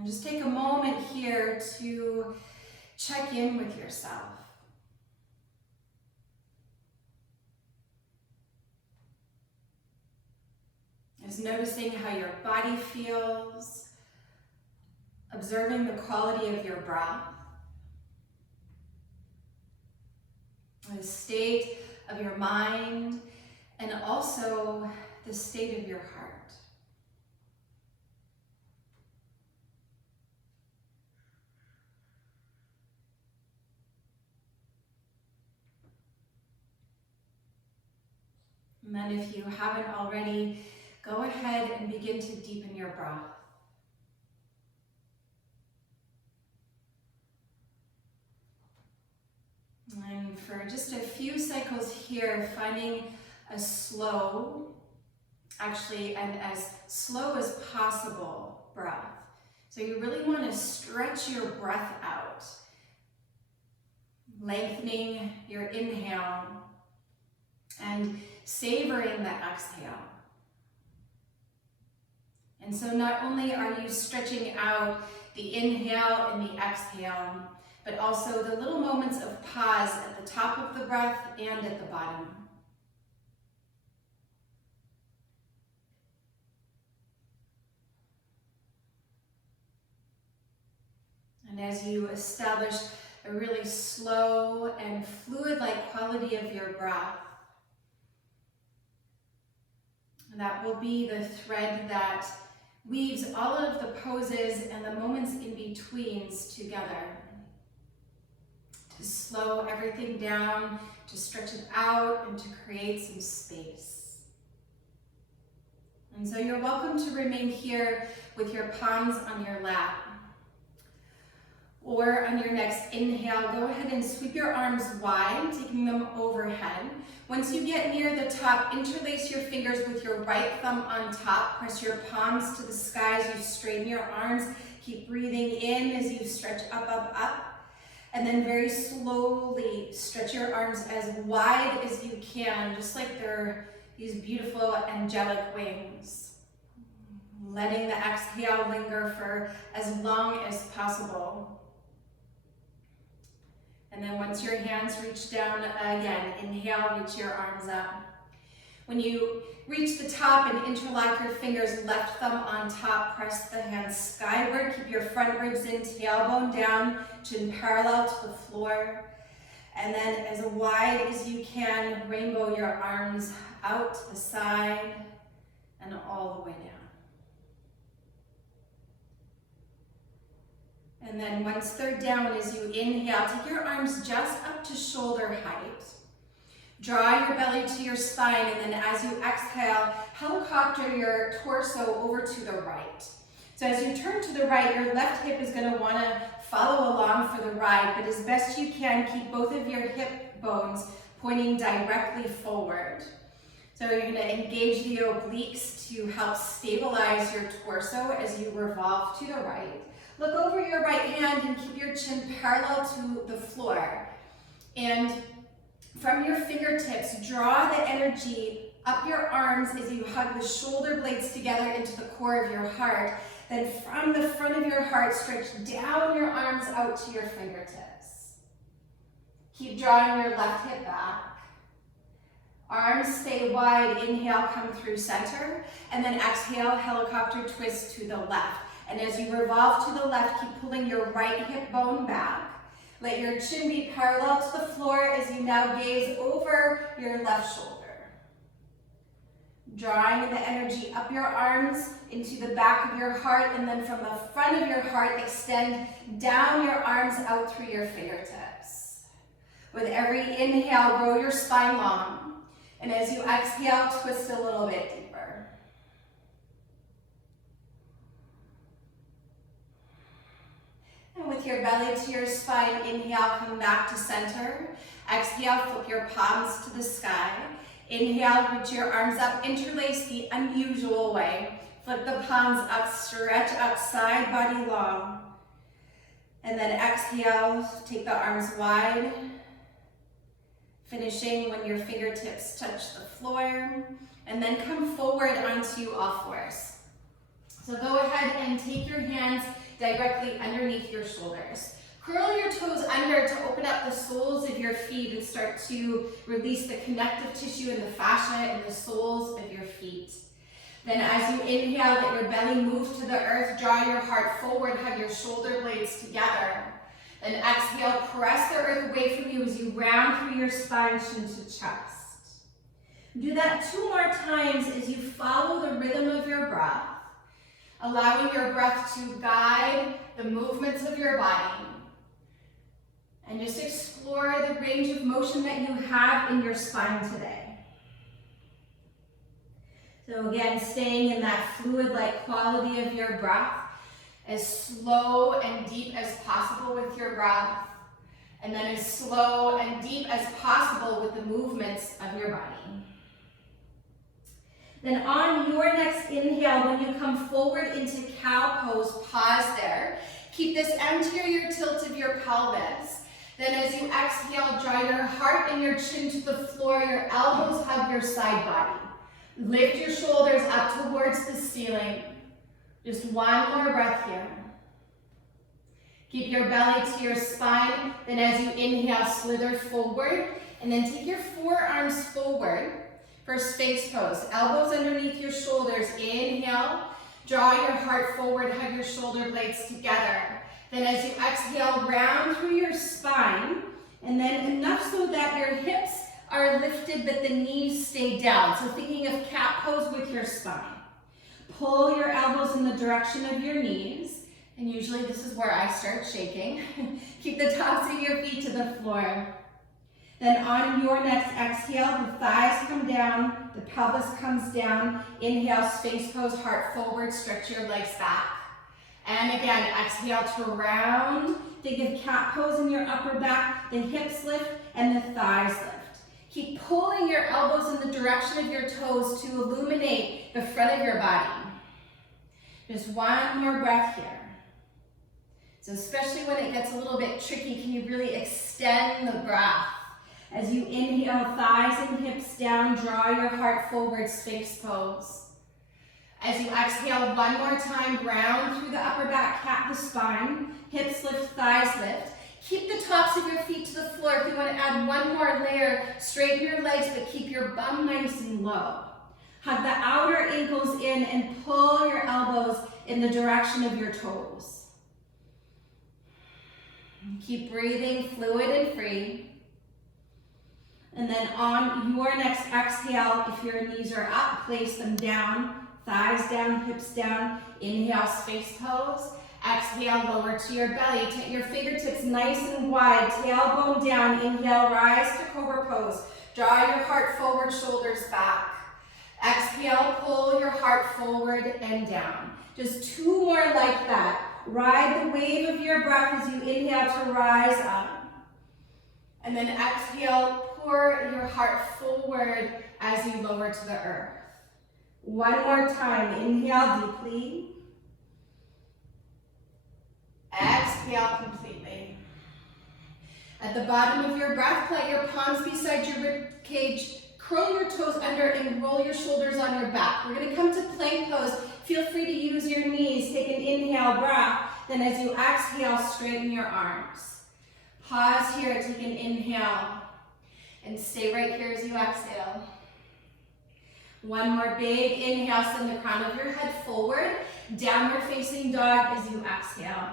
And just take a moment here to check in with yourself. Just noticing how your body feels, observing the quality of your breath, the state of your mind, and also the state of your heart. And then if you haven't already, go ahead and begin to deepen your breath. And for just a few cycles here, finding a slow, actually, and as slow as possible breath. So you really want to stretch your breath out, lengthening your inhale and savoring the exhale. And so not only are you stretching out the inhale and the exhale, but also the little moments of pause at the top of the breath and at the bottom. And as you establish a really slow and fluid-like quality of your breath, that will be the thread that weaves all of the poses and the moments in betweens together. To slow everything down, to stretch it out, and to create some space. And so you're welcome to remain here with your palms on your lap. Or on your next inhale, go ahead and sweep your arms wide, taking them overhead. Once you get near the top, interlace your fingers with your right thumb on top. Press your palms to the sky as you straighten your arms. Keep breathing in as you stretch up, up, up. And then very slowly stretch your arms as wide as you can, just like they're these beautiful angelic wings. Letting the exhale linger for as long as possible. And then once your hands reach down again, inhale, reach your arms up. When you reach the top and interlock your fingers, left thumb on top, press the hands skyward. Keep your front ribs in, tailbone down, chin parallel to the floor. And then as wide as you can, rainbow your arms out to the side and all the way down. And then once they're down, as you inhale, take your arms just up to shoulder height. Draw your belly to your spine, and then as you exhale, helicopter your torso over to the right. So as you turn to the right, your left hip is going to want to follow along for the ride, but as best you can, keep both of your hip bones pointing directly forward. So you're going to engage the obliques to help stabilize your torso as you revolve to the right. Look over your right hand and keep your chin parallel to the floor. And from your fingertips, draw the energy up your arms as you hug the shoulder blades together into the core of your heart. Then from the front of your heart, stretch down your arms out to your fingertips. Keep drawing your left hip back. Arms stay wide. Inhale, come through center. And then exhale, helicopter twist to the left. And as you revolve to the left, keep pulling your right hip bone back. Let your chin be parallel to the floor as you now gaze over your left shoulder. Drawing the energy up your arms into the back of your heart, and then from the front of your heart, extend down your arms out through your fingertips. With every inhale, grow your spine long. And as you exhale, twist a little bit deeper. And with your belly to your spine, inhale, come back to center. Exhale, flip your palms to the sky. Inhale, reach your arms up, interlace the unusual way. Flip the palms up, stretch up, side body long. And then exhale, take the arms wide. Finishing when your fingertips touch the floor. And then come forward onto all fours. So go ahead and take your hands directly underneath your shoulders. Curl your toes under to open up the soles of your feet and start to release the connective tissue and the fascia in the soles of your feet. Then as you inhale, let your belly move to the earth, draw your heart forward, hug your shoulder blades together. Then exhale, press the earth away from you as you round through your spine, chin to chest. Do that 2 more times as you follow the rhythm of your breath, allowing your breath to guide the movements of your body. And just explore the range of motion that you have in your spine today. So again, staying in that fluid-like quality of your breath, as slow and deep as possible with your breath, and then as slow and deep as possible with the movements of your body. Then on your next inhale, when you come forward into cow pose, pause there. Keep this anterior tilt of your pelvis. Then as you exhale, draw your heart and your chin to the floor, your elbows hug your side body. Lift your shoulders up towards the ceiling. Just 1 more breath here. Keep your belly to your spine. Then as you inhale, slither forward. And then take your forearms forward for Sphinx pose. Elbows underneath your shoulders. Inhale. Draw your heart forward. Hug your shoulder blades together. Then as you exhale, round through your spine. And then enough so that your hips are lifted but the knees stay down. So thinking of cat pose with your spine. Pull your elbows in the direction of your knees. And usually this is where I start shaking. Keep the tops of your feet to the floor. Then on your next exhale, the thighs come down, the pelvis comes down. Inhale, Sphinx pose, heart forward, stretch your legs back. And again, exhale to round. Think of cat pose in your upper back, the hips lift and the thighs lift. Keep pulling your elbows in the direction of your toes to illuminate the front of your body. Just 1 more breath here. So especially when it gets a little bit tricky, can you really extend the breath? As you inhale, thighs and hips down, draw your heart forward, Sphinx pose. As you exhale 1 more time, round through the upper back, cat the spine, hips lift, thighs lift. Keep the tops of your feet to the floor. If you want to add 1 more layer, straighten your legs, but keep your bum nice and low. Hug the outer ankles in and pull your elbows in the direction of your toes. Keep breathing fluid and free. And then on your next exhale, if your knees are up, place them down, thighs down, hips down. Inhale, Sphinx pose. Exhale, lower to your belly. Take your fingertips nice and wide, tailbone down. Inhale, rise to Cobra pose. Draw your heart forward, shoulders back. Exhale, pull your heart forward and down. Just 2 more like that. Ride the wave of your breath as you inhale to rise up. And then exhale, pour your heart forward as you lower to the earth. 1 more time. Inhale deeply. Exhale completely. At the bottom of your breath, plant your palms beside your rib cage. Curl your toes under and roll your shoulders on your back. We're going to come to plank pose. Feel free to use your knees. Take an inhale breath. Then as you exhale, straighten your arms. Pause here, take an inhale. And stay right here as you exhale. 1 more big inhale, send the crown of your head forward. Downward facing dog as you exhale.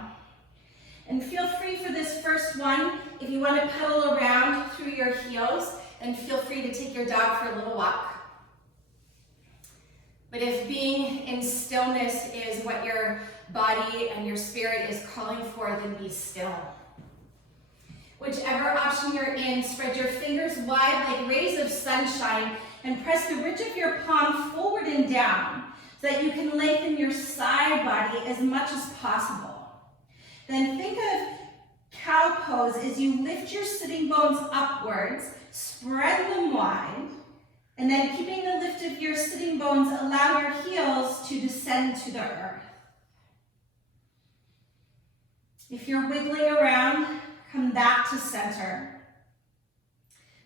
And feel free for this first one, if you want to pedal around through your heels, and feel free to take your dog for a little walk. But if being in stillness is what your body and your spirit is calling for, then be still. Whichever option you're in, spread your fingers wide like rays of sunshine and press the ridge of your palm forward and down so that you can lengthen your side body as much as possible. Then think of cow pose as you lift your sitting bones upwards, spread them wide, and then keeping the lift of your sitting bones, allow your heels to descend to the earth. If you're wiggling around, come back to center.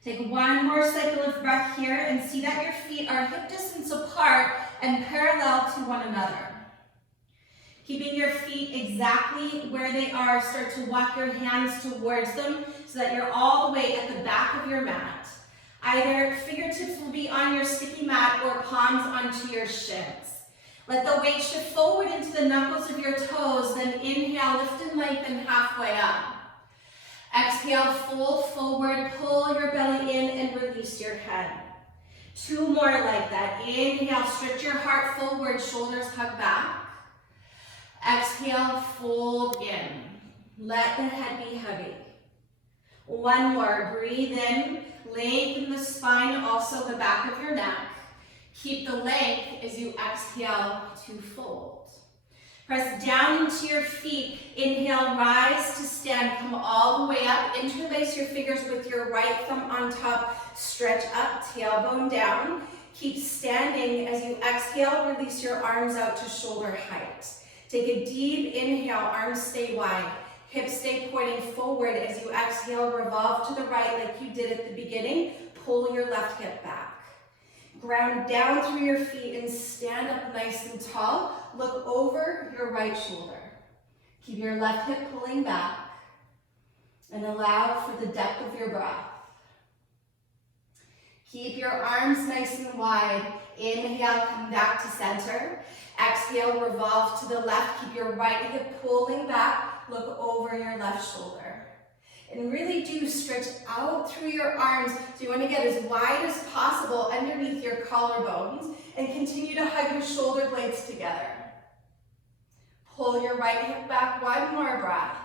Take 1 more cycle of breath here and see that your feet are hip distance apart and parallel to one another. Keeping your feet exactly where they are, start to walk your hands towards them so that you're all the way at the back of your mat. Either fingertips will be on your sticky mat or palms onto your shins. Let the weight shift forward into the knuckles of your toes, then inhale, lift and lengthen halfway up. Exhale, fold forward, pull your belly in and release your head. 2 more like that. Inhale, stretch your heart forward, shoulders hug back. Exhale, fold in. Let the head be heavy. 1 more, breathe in, lengthen the spine, also the back of your neck. Keep the length as you exhale to fold. Press down into your feet. Inhale, rise to stand. Come all the way up. Interlace your fingers with your right thumb on top. Stretch up, tailbone down. Keep standing. As you exhale, release your arms out to shoulder height. Take a deep inhale, arms stay wide. Hips stay pointing forward. As you exhale, revolve to the right like you did at the beginning. Pull your left hip back. Ground down through your feet and stand up nice and tall. Look over your right shoulder. Keep your left hip pulling back and allow for the depth of your breath. Keep your arms nice and wide. Inhale, come back to center. Exhale, revolve to the left. Keep your right hip pulling back. Look over your left shoulder. And really do stretch out through your arms. So you want to get as wide as possible underneath your collarbones and continue to hug your shoulder blades together. Pull your right hip back, 1 more breath.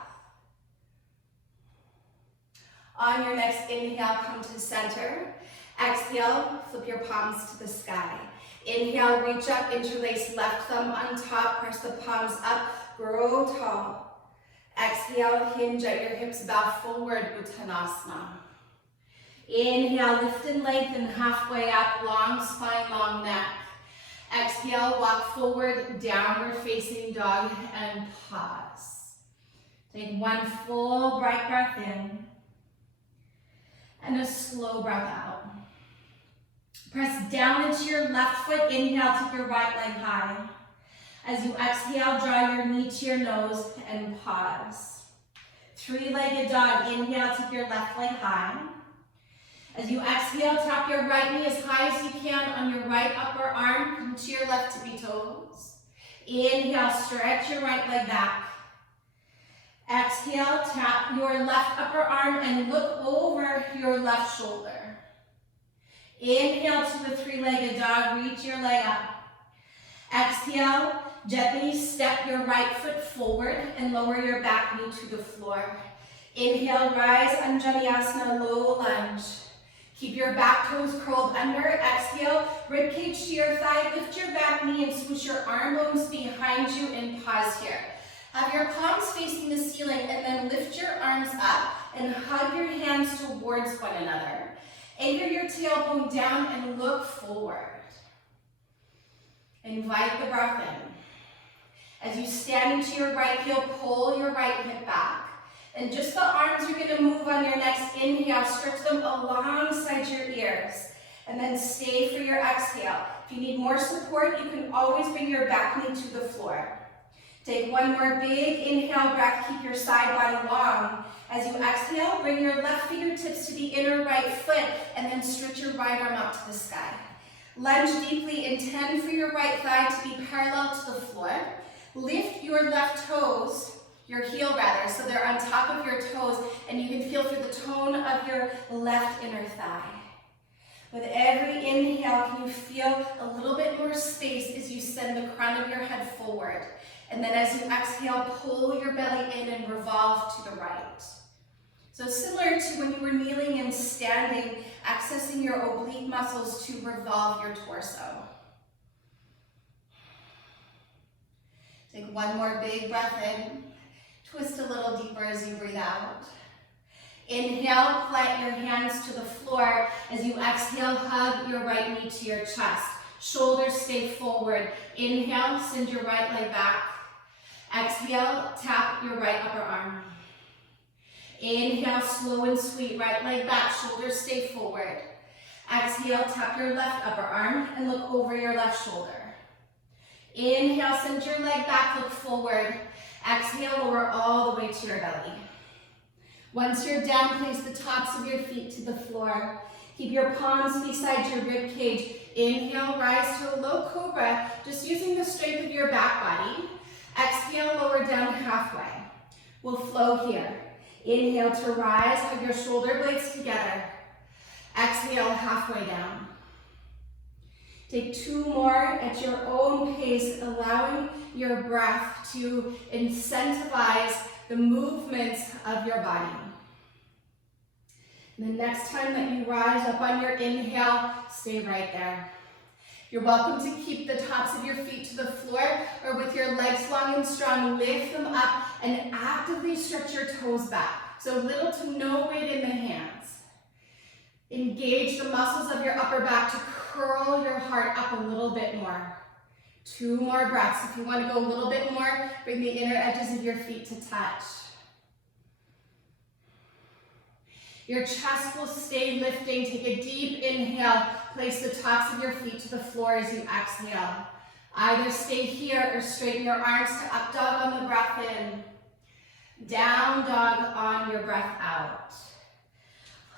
On your next inhale, come to center. Exhale, flip your palms to the sky. Inhale, reach up, interlace left thumb on top, press the palms up, grow tall. Exhale, hinge at your hips, bow forward, Uttanasana. Inhale, lift and lengthen halfway up, long spine, long neck. Exhale, walk forward, downward facing dog, and pause. Take 1 full bright breath in, and a slow breath out. Press down into your left foot, inhale, take your right leg high. As you exhale, draw your knee to your nose and pause. 3-legged dog, inhale, take your left leg high. As you exhale, tap your right knee as high as you can on your right upper arm, come to your left tippy toes. Inhale, stretch your right leg back. Exhale, tap your left upper arm and look over your left shoulder. Inhale to the 3-legged dog, reach your leg up. Exhale, gently step your right foot forward and lower your back knee to the floor. Inhale, rise, Anjaneyasana, low lunge. Keep your back toes curled under. Exhale, ribcage to your thigh, lift your back knee and swoosh your arm bones behind you and pause here. Have your palms facing the ceiling and then lift your arms up and hug your hands towards one another. Anchor your tailbone down and look forward. Invite the breath in. As you stand into your right heel, pull your right hip back. And just the arms you're going to move on your next inhale, stretch them alongside your ears. And then stay for your exhale. If you need more support, you can always bring your back knee to the floor. Take 1 more big inhale breath, keep your side body long. As you exhale, bring your left fingertips to the inner right foot and then stretch your right arm up to the sky. Lunge deeply, intend for your right thigh to be parallel to the floor. Lift your left toes, your heel rather, so they're on top of your toes and you can feel through the tone of your left inner thigh. With every inhale, can you feel a little bit more space as you send the crown of your head forward. And then as you exhale, pull your belly in and revolve to the right. So similar to when you were kneeling and standing, accessing your oblique muscles to revolve your torso. Take 1 more big breath in. Twist a little deeper as you breathe out. Inhale, plant your hands to the floor. As you exhale, hug your right knee to your chest. Shoulders stay forward. Inhale, send your right leg back. Exhale, tap your right upper arm. Inhale, slow and sweet, right leg back, shoulders stay forward. Exhale, tap your left upper arm and look over your left shoulder. Inhale, send your leg back, look forward. Exhale, lower all the way to your belly. Once you're down, place the tops of your feet to the floor. Keep your palms beside your rib cage. Inhale, rise to a low cobra, just using the strength of your back body. Exhale, lower down halfway. We'll flow here. Inhale to rise, hug your shoulder blades together. Exhale, halfway down. Take 2 more at your own pace, allowing your breath to incentivize the movements of your body. And the next time that you rise up on your inhale, stay right there. You're welcome to keep the tops of your feet to the floor, or with your legs long and strong, lift them up and actively stretch your toes back. So little to no weight in the hands. Engage the muscles of your upper back to curl your heart up a little bit more. 2 more breaths. If you want to go a little bit more, bring the inner edges of your feet to touch. Your chest will stay lifting. Take a deep inhale. Place the tops of your feet to the floor as you exhale. Either stay here or straighten your arms to up dog on the breath in. Down dog on your breath out.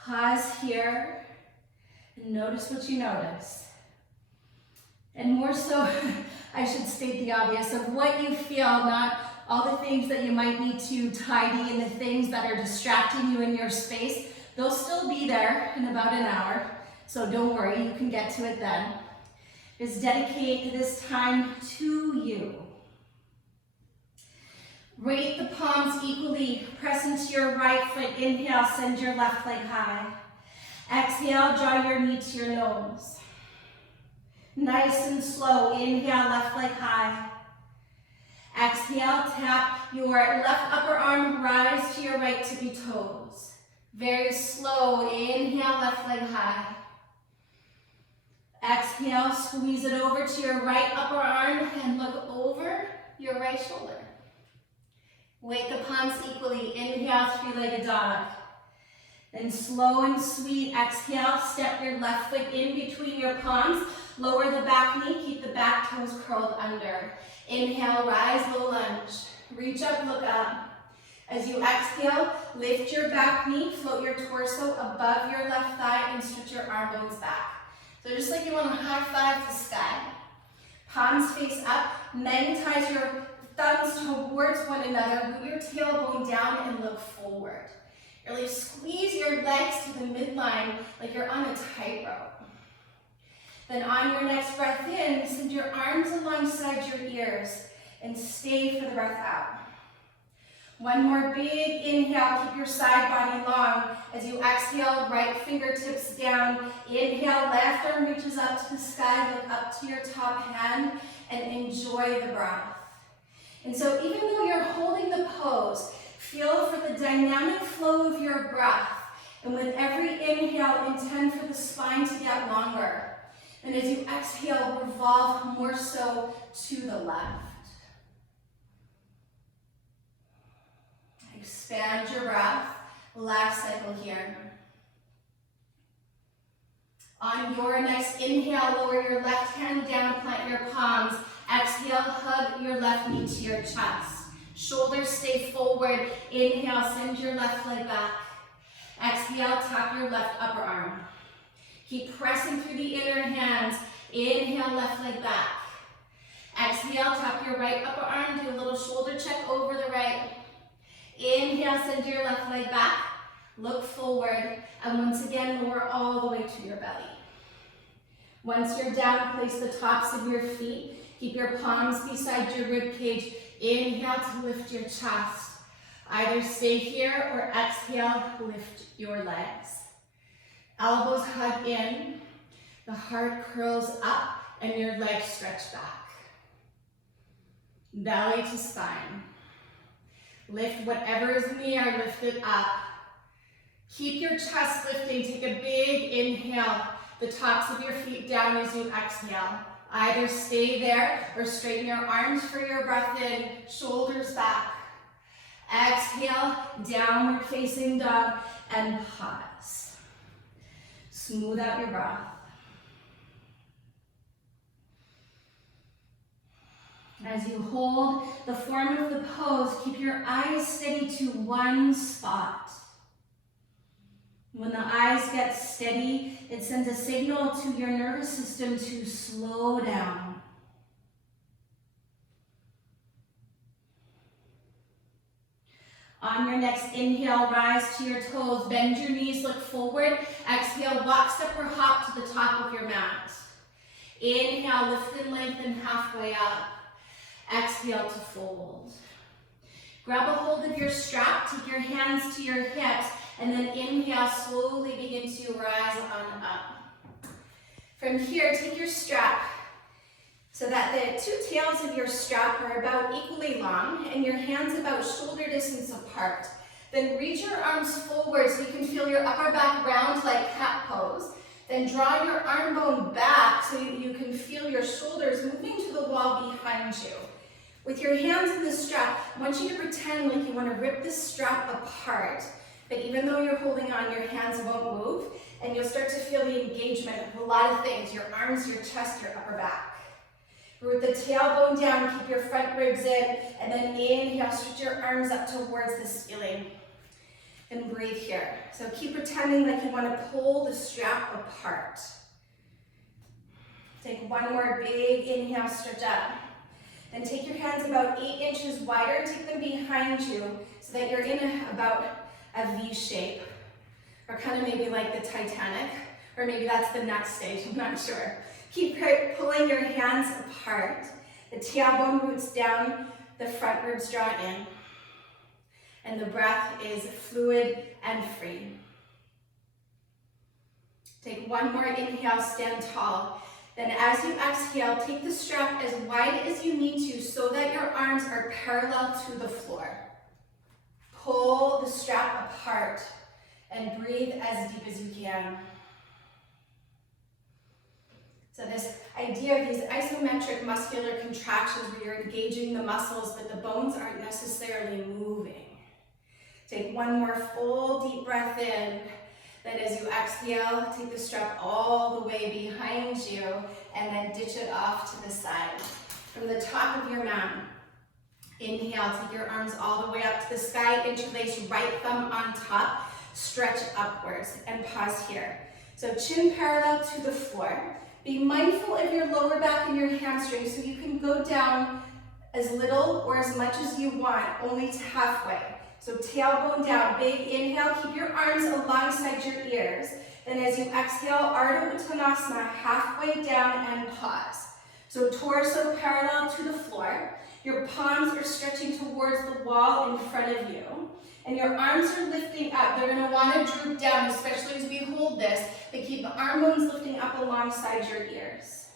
Pause here and notice what you notice. And more so, I should state the obvious of what you feel, not all the things that you might need to tidy and the things that are distracting you in your space. They'll still be there in about an hour, so don't worry, you can get to it then. Just dedicate this time to you. Rate the palms equally. Press into your right foot. Inhale, send your left leg high. Exhale, draw your knee to your nose. Nice and slow. Inhale, left leg high. Exhale, tap your left upper arm, rise to your right tippy toes. Very slow. Inhale, left leg high. Exhale, squeeze it over to your right upper arm and look over your right shoulder. Weight the palms equally. Inhale, 3-legged dog. Then slow and sweet, exhale, step your left foot in between your palms. Lower the back knee, keep the back toes curled under. Inhale, rise, low lunge. Reach up, look up. As you exhale, lift your back knee, float your torso above your left thigh and stretch your arm bones back. So just like you want to high five the sky. Palms face up, magnetize your thumbs towards one another, root your tailbone down and look forward. Really squeeze your legs to the midline like you're on a tightrope. Then on your next breath in, send your arms alongside your ears and stay for the breath out. One more big inhale, keep your side body long. As you exhale, right fingertips down. Inhale, left arm reaches up to the sky, look up to your top hand and enjoy the breath. And so even though you're holding the pose, feel for the dynamic flow of your breath. And with every inhale, intend for the spine to get longer. And as you exhale, revolve more so to the left. Expand your breath. Last cycle here. On your next inhale, lower your left hand down, plant your palms. Exhale, hug your left knee to your chest. Shoulders stay forward. Inhale, send your left leg back. Exhale, tap your left upper arm. Keep pressing through the inner hands. Inhale, left leg back. Exhale, tap your right upper arm. Do a little shoulder check over the right. Inhale, send your left leg back. Look forward. And once again, lower all the way to your belly. Once you're down, place the tops of your feet. Keep your palms beside your rib cage. Inhale to lift your chest. Either stay here or exhale, lift your legs. Elbows hug in. The heart curls up and your legs stretch back. Belly to spine. Lift whatever is in the air, lift it up. Keep your chest lifting. Take a big inhale. The tops of your feet down as you exhale. Either stay there or straighten your arms for your breath in, shoulders back. Exhale, downward facing dog, and pause. Smooth out your breath. As you hold the form of the pose, keep your eyes steady to one spot. When the eyes get steady, it sends a signal to your nervous system to slow down. On your next inhale, rise to your toes, bend your knees, look forward. Exhale, walk, step, or hop to the top of your mat. Inhale, lift and lengthen halfway up. Exhale to fold. Grab a hold of your strap, take your hands to your hips, and then inhale, slowly begin to rise on up. From here, take your strap so that the two tails of your strap are about equally long and your hands about shoulder distance apart. Then reach your arms forward so you can feel your upper back round like cat pose. Then draw your arm bone back so you can feel your shoulders moving to the wall behind you. With your hands in the strap, I want you to pretend like you want to rip the strap apart. But even though you're holding on, your hands won't move, and you'll start to feel the engagement of a lot of things, your arms, your chest, your upper back. Root the tailbone down, keep your front ribs in, and then inhale, stretch your arms up towards the ceiling. And breathe here. So keep pretending like you want to pull the strap apart. Take one more big inhale, stretch up. Then take your hands about 8 inches wider, take them behind you so that you're in about a V shape. Or kind of maybe like the Titanic, or maybe that's the next stage, I'm not sure. Keep pulling your hands apart. The tailbone roots down, the front ribs draw in. And the breath is fluid and free. Take one more inhale, stand tall. Then as you exhale, take the strap as wide as you need to so that your arms are parallel to the floor. Pull the strap apart and breathe as deep as you can. So this idea of these isometric muscular contractions where you're engaging the muscles but the bones aren't necessarily moving. Take one more full deep breath in. Then as you exhale, take the strap all the way behind you and then ditch it off to the side. From the top of your mat, inhale, take your arms all the way up to the sky, interlace right thumb on top, stretch upwards, and pause here. So chin parallel to the floor. Be mindful of your lower back and your hamstrings so you can go down as little or as much as you want, only to halfway. So tailbone down, big inhale, keep your arms alongside your ears. Then as you exhale, Ardha Uttanasana, halfway down and pause. So torso parallel to the floor. Your palms are stretching towards the wall in front of you. And your arms are lifting up. They're going to want to droop down, especially as we hold this. But keep the arm bones lifting up alongside your ears.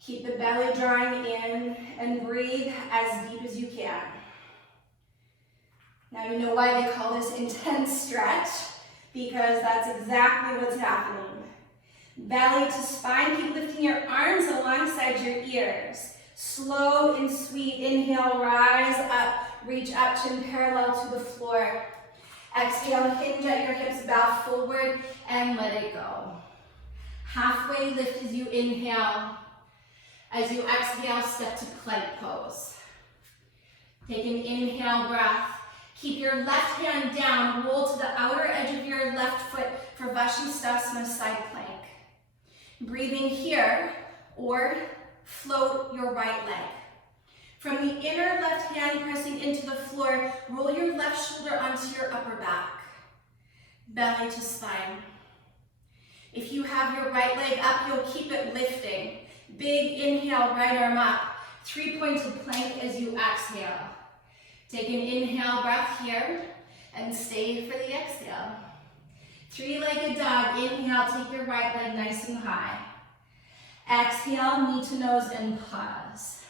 Keep the belly drawing in and breathe as deep as you can. Now you know why they call this intense stretch, because that's exactly what's happening. Belly to spine, keep lifting your arms alongside your ears. Slow and sweet, inhale, rise up, reach up, chin parallel to the floor. Exhale, hinge at your hips, bow forward, and let it go. Halfway lift as you inhale. As you exhale, step to plank pose. Take an inhale breath. Keep your left hand down, roll to the outer edge of your left foot for Vashisthasana side plank. Breathing here, or float your right leg. From the inner left hand pressing into the floor, roll your left shoulder onto your upper back. Belly to spine. If you have your right leg up, you'll keep it lifting. Big inhale, right arm up. 3-pointed plank as you exhale. Take an inhale breath here and stay for the exhale. 3-legged dog. Inhale, take your right leg nice and high. Exhale, knee to nose and pause.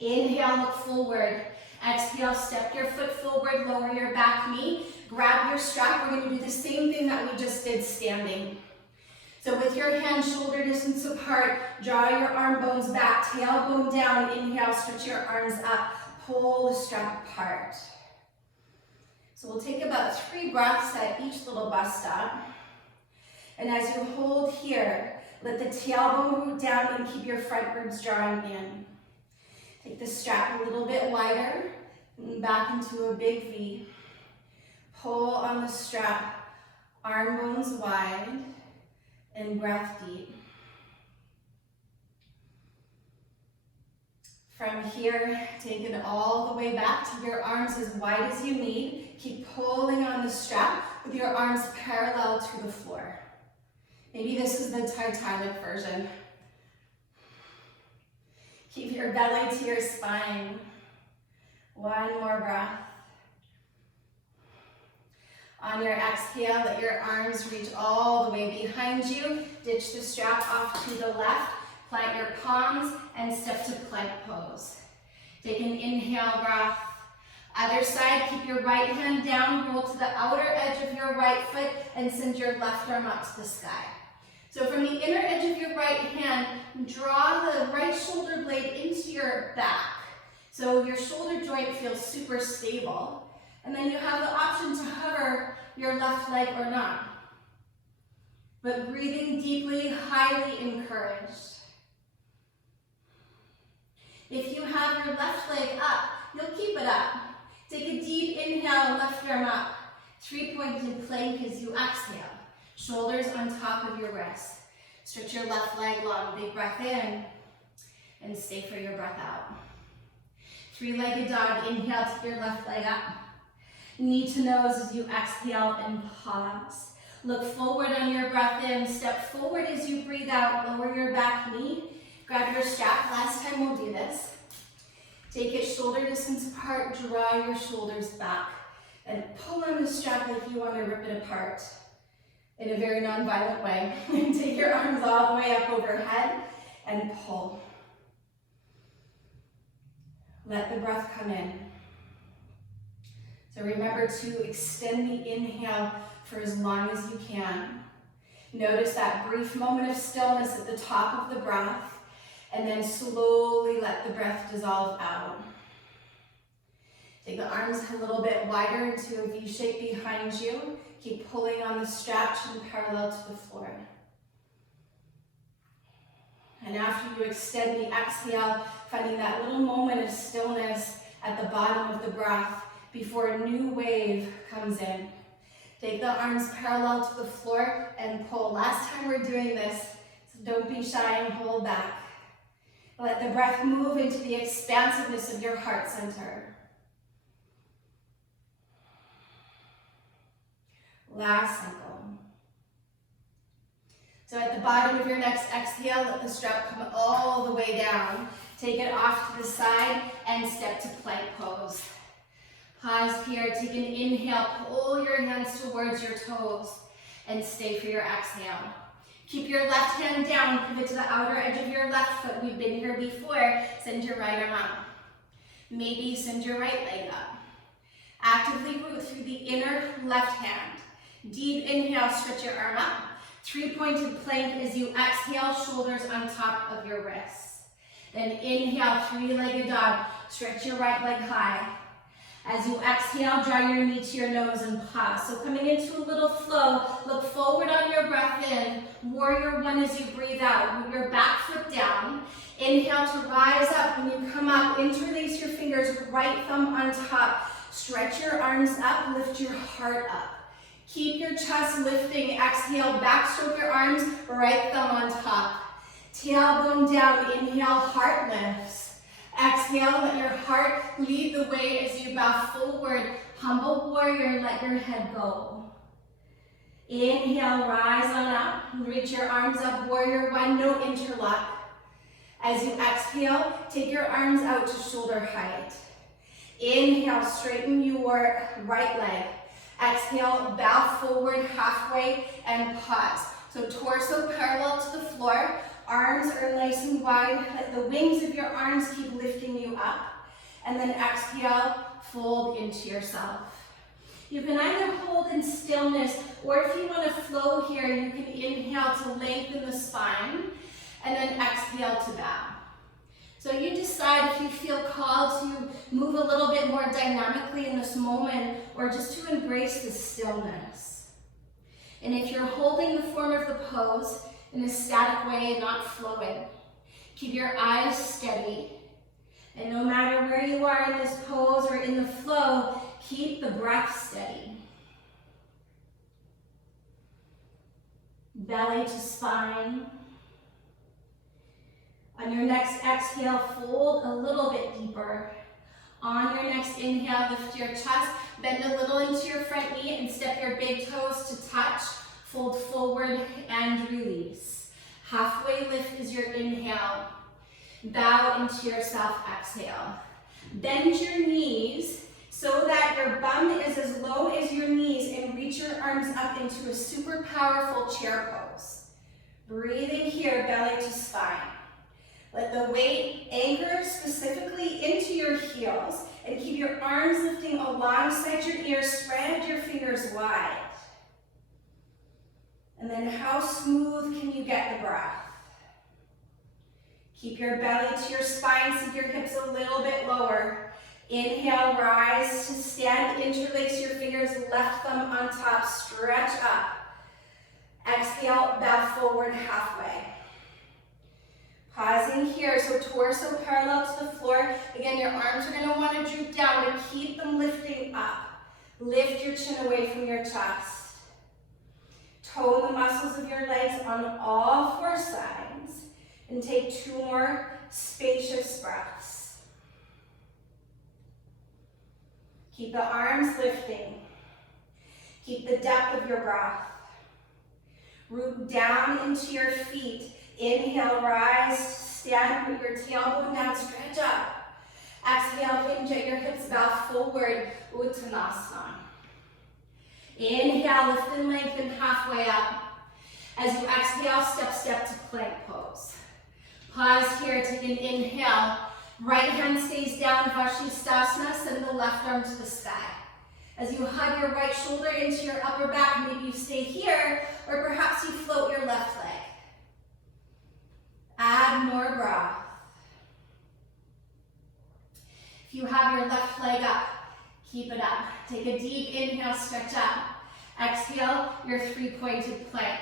Inhale, look forward. Exhale, step your foot forward, lower your back knee. Grab your strap. We're going to do the same thing that we just did standing. So with your hands shoulder distance apart, draw your arm bones back, tailbone down. Inhale, stretch your arms up. Pull the strap apart. So we'll take about 3 breaths at each little bus stop. And as you hold here, let the tailbone root down and keep your front ribs drawing in. Take the strap a little bit wider, and back into a big V. Pull on the strap, arm bones wide, and breath deep. From here, take it all the way back to your arms as wide as you need. Keep pulling on the strap with your arms parallel to the floor. Maybe this is the Untitled version. Keep your belly to your spine. One more breath. On your exhale, let your arms reach all the way behind you. Ditch the strap off to the left. Plant your palms and step to plank pose. Take an inhale breath. Other side, keep your right hand down, roll to the outer edge of your right foot and send your left arm up to the sky. So from the inner edge of your right hand, draw the right shoulder blade into your back. So your shoulder joint feels super stable. And then you have the option to hover your left leg or not. But breathing deeply, highly encouraged. If you have your left leg up, you'll keep it up. Take a deep inhale, left arm up. 3-pointed plank as you exhale. Shoulders on top of your wrists. Stretch your left leg long, big breath in. And stay for your breath out. 3-legged dog, inhale, take your left leg up. Knee to nose as you exhale and pause. Look forward on your breath in. Step forward as you breathe out. Lower your back knee. Grab your strap. Last time we'll do this. Take it shoulder distance apart. Draw your shoulders back. And pull on the strap like you want to rip it apart in a very non-violent way. Take your arms all the way up overhead and pull. Let the breath come in. So remember to extend the inhale for as long as you can. Notice that brief moment of stillness at the top of the breath, and then slowly let the breath dissolve out. Take the arms a little bit wider into a V shape behind you. Keep pulling on the strap, chin parallel to the floor. And after you extend the exhale, finding that little moment of stillness at the bottom of the breath before a new wave comes in. Take the arms parallel to the floor and pull. Last time we're doing this, so don't be shy and hold back. Let the breath move into the expansiveness of your heart center. Last cycle. So at the bottom of your next exhale, let the strap come all the way down. Take it off to the side and step to plank pose. Pause here, take an inhale, pull your hands towards your toes and stay for your exhale. Keep your left hand down, pivot to the outer edge of your left foot. We've been here before. Send your right arm up. Maybe send your right leg up. Actively root through the inner left hand. Deep inhale, stretch your arm up. 3-pointed plank as you exhale, shoulders on top of your wrists. Then inhale, 3-legged dog. Stretch your right leg high. As you exhale, draw your knee to your nose and pause. So coming into a little flow, look forward on your breath in. Warrior one as you breathe out. Move your back foot down. Inhale to rise up. When you come up, interlace your fingers, right thumb on top. Stretch your arms up, lift your heart up. Keep your chest lifting. Exhale, backstroke your arms, right thumb on top. Tailbone down, inhale, heart lifts. Exhale, let your heart lead the way as you bow forward. Humble warrior, let your head go. Inhale, rise on up. Reach your arms up, warrior one, no interlock. As you exhale, take your arms out to shoulder height. Inhale, straighten your right leg. Exhale, bow forward halfway and pause. So torso parallel to the floor. Arms are nice and wide. Let the wings of your arms keep lifting you up. And then exhale, fold into yourself. You can either hold in stillness, or if you want to flow here, you can inhale to lengthen the spine, and then exhale to bow. So you decide if you feel called to move a little bit more dynamically in this moment, or just to embrace the stillness. And if you're holding the form of the pose in a static way, not flowing, keep your eyes steady. And no matter where you are in this pose or in the flow, keep the breath steady. Belly to spine. On your next exhale, fold a little bit deeper. On your next inhale, lift your chest, bend a little into your front knee and step your big toes to touch. Fold forward and release. Halfway lift is your inhale. Bow into yourself, exhale. Bend your knees so that your bum is as low as your knees and reach your arms up into a super powerful chair pose. Breathing here, belly to spine. Let the weight anchor specifically into your heels and keep your arms lifting alongside your ears. Spread your fingers wide. And then how smooth can you get the breath? Keep your belly to your spine, sink your hips a little bit lower. Inhale, rise to stand, interlace your fingers, left thumb on top, stretch up. Exhale, bow forward halfway. Pausing here, so torso parallel to the floor. Again, your arms are gonna wanna droop down to keep them lifting up. Lift your chin away from your chest. Tone the muscles of your legs on all four sides. And take 2 more spacious breaths. Keep the arms lifting. Keep the depth of your breath. Root down into your feet. Inhale, rise, stand, put your tailbone down, stretch up. Exhale, hinge at your hips, bow forward, Uttanasana. Inhale, lift and lengthen halfway up. As you exhale, step to plank pose. Pause here, take an inhale. Right hand stays down, Vashisthasana, send the left arm to the sky. As you hug your right shoulder into your upper back, maybe you stay here, or perhaps you float your left leg. Add more breath. If you have your left leg up, keep it up. Take a deep inhale, stretch up. Exhale, your 3-pointed plank.